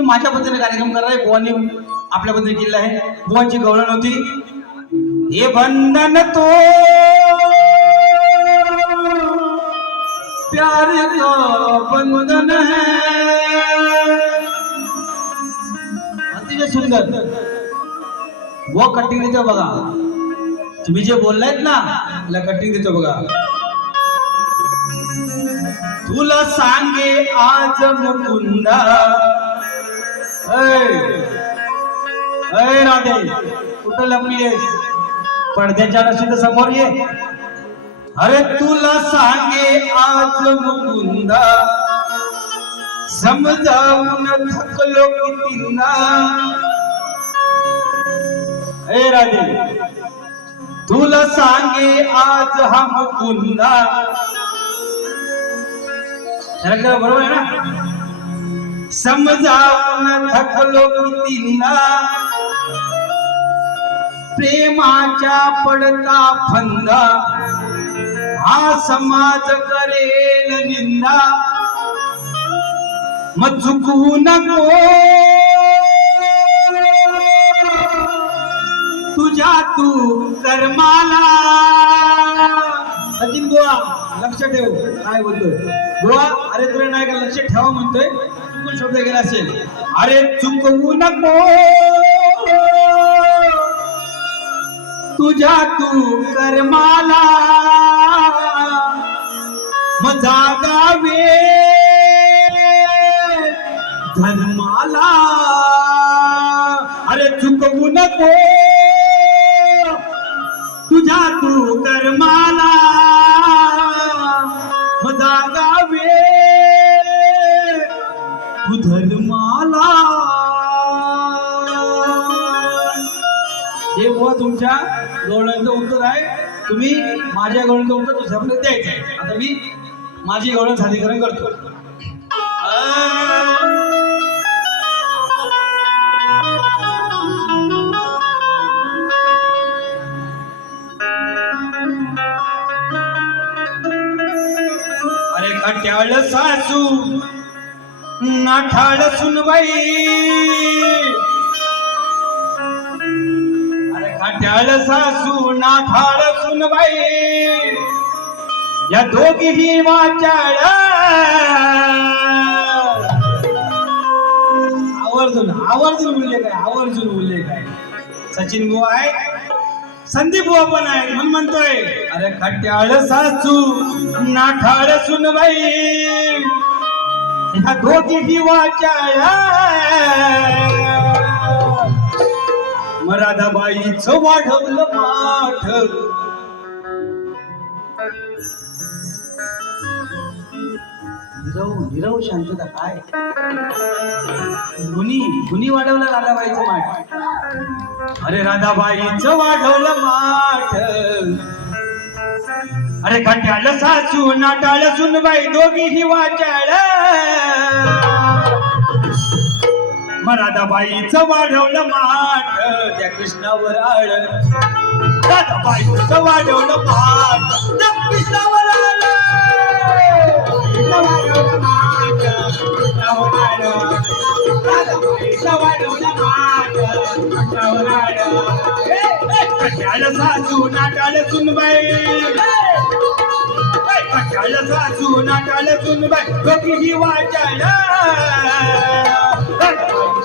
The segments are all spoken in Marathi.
माझ्या पद्धतीने कार्यक्रम करणार आहे. बुवांनी आपल्या पद्धतीने केलेला आहे. बुवांची गवळण होती. हे बंधन तो प्यार बंधन अतिशय सुंदर. बुवा कटिंग देतो बघा. तुम्ही जे बोललायत ना त्याला कटिंग देतो बघा. तुला सांगे आज मुकुंदा. अय राधे कुठं लपलीस पडद्याच्या नशीब समोर ये. अरे तुला सांगे आज मुकुंदा. समजावून थकलो कितींना ए राधे तुला सांगे आज हा मुकुंदा. बरोबर आहे ना? समजावून थकलो कितींना प्रेमाच्या पडता फंदा. हा समाज करेल निंदा. मग चुकवू नको. तुझ्या तू कर्मा सचिन गोवा लक्ष ठेव. काय बोलतोय? गोवा अरे तुला नाही का लक्ष ठेवा म्हणतोय? चुकून शब्द गेला असेल. अरे चुकवू नको. तुझ्या तू कर्माला मग जागावे तुमच्या गवळ्यांचं उत्तर आहे. तुम्ही माझ्या गवळ्यांचं उत्तर दुसऱ्यापर्यंत द्यायचं आहे. आता मी माझी गवळण सादरीकरण करतो. अरे खट्याळ सासू नाठाळ सुनबाई. अरे सासू नाठाळ सुनबाई. या दोघीही वाचाळ. आवर्जून आवर्जून बोलले काय? आवर्जून बोलले काय? सचिन बुवा आहे संदीप बुवा पण आहे म्हणून म्हणतोय. अरे खट्याळ सासू नाठाळ सुनबाई. ह्या दोघीही वाचाळ. मराधाबाईचं वाढवलं माठ. निरव निरव शांतता काय? गुन्ही गुन्ही वाढवलं राधाबाईचं माठ. अरे राधाबाईचं वाढवलं माठ. अरे खट्याळ सासू नाटाळ सुनबाई दोघीही वाचाळ मराधाबाईचं वाढवलं माठ. त्या कृष्णावर आळ. राधाबाईचं वाढवलं माठ. त्या कृष्णावर आळ. सासू नाटाळ सुनबाई? कटाळ सासू नाटाळ सुनबाई? दोघीही वाचाळ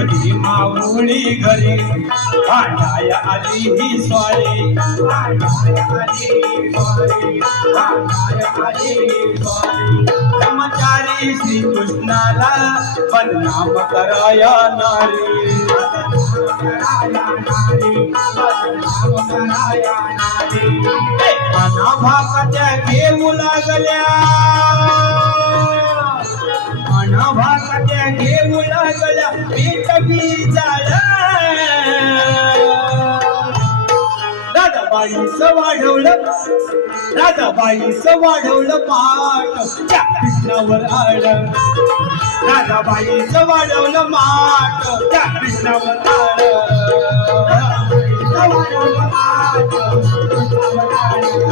यशोदी माऊली घरी? आणाय आली ही स्वारी. आणाय आली स्वारी. आणाय आली स्वारी. ब्रह्मचारी श्री कृष्णाला कराया नारी. बदनाम कराया नारी. घेऊ लागल्या. अनाभाकाच्या घेऊ लागल्या पेटकी जाळ. राधाबाईचं वाढवलं राधाबाईचं वाढवलं माट त्या कृष्णावर आड. राधाबाईचं वाढवलं माट त्या कृष्णावर आड. वाढवलं माट, वाढवलं माट,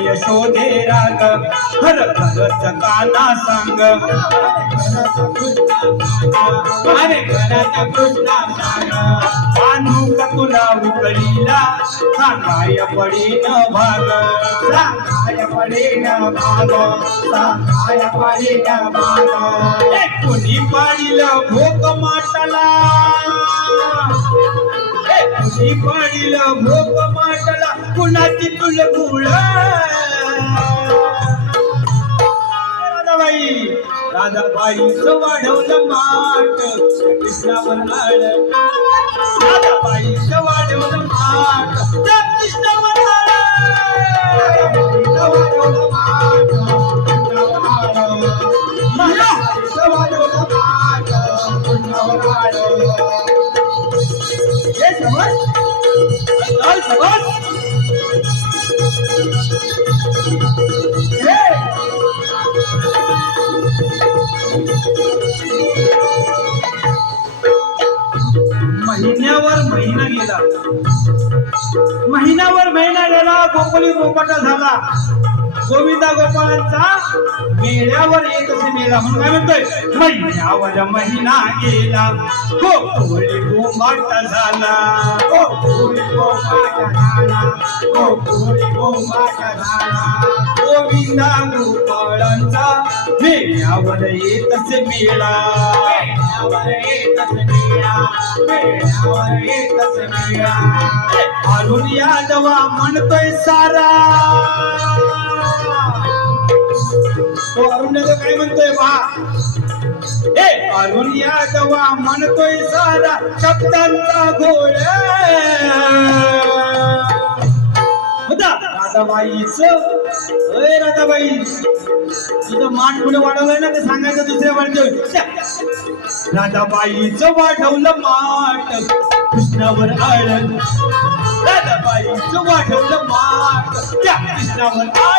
कृष्णावर राग हर भरत काना सांग. भरत कृष्णा सांग. तुला उकळीला सांगाय पडीन भाग सांगाय पडीन भाग सांगाय पडीन भाग. ए, कुणी पाडिलं भोक माटला तुझी पाडील भोक माटला कुणाची तुल गुळ? राधाबाई राधाबाईचं वाढवलं माट कृष्णावर आड राधाबाईचं वाढवलं माट कृष्णावर वाढवलं माट वाढवलं माट हे समज? महिना गेला. महिन्यावर महिना गेला गोपली गोपाटा झाला. गोविंदा गोपाळांचा मेळ्यावर येत असे मेळा. म्हणून काय म्हणतोय? महिन्यावर महिना गेला. हो, गोकुळी गोमाटा झाला. हो, झाला गोकुळी गोमाटा झाला गोविंदा गोपाळांचा मेळ्यावर मेळा. मेळ्यावर मेळा. मेळ्यावर मेळा. अरुण यादवा म्हणतोय सारा. तो अरुण काय म्हणतोय पहा? ए अरुण यादवा म्हणतोय सारा शब्दांचा घोळ होता? राधाबाईच? अय राधाबाई. तुझं मान पुढे वाढवलंय ना ते सांगायचं दुसऱ्या वाढतोय राधाबाईचं वाढवलं माट कृष्णावर आळ राधाबाईचं वाढवलं माट त्या कृष्णावर आळ